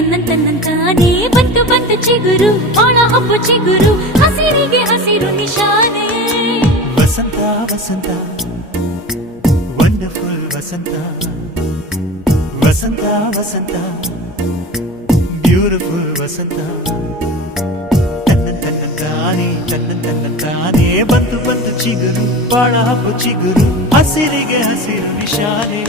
ತನ್ನಂತಾನೇ ಬಂತು ಬಂತು ಚಿಗುರು ಒಳ ಹಬ್ಬ ಚಿಗುರು ಹಸಿರಿಗೆ ಹಸಿರು ನಿಶಾನೆ ವಸಂತ ವಸಂತ ವಂಡರ್ಫುಲ್ ವಸಂತ ವಸಂತ ವಸಂತ ಬ್ಯೂಟಿಫುಲ್ ವಸಂತ ತನ್ನಂತಾನೇ ಬಂತು ಬಂತು ಚಿಗುರು ಬಾಳ ಹಬ್ಬ ಚಿಗುರು ಹಸಿರಿಗೆ ಹಸಿರು ನಿಶಾನೆ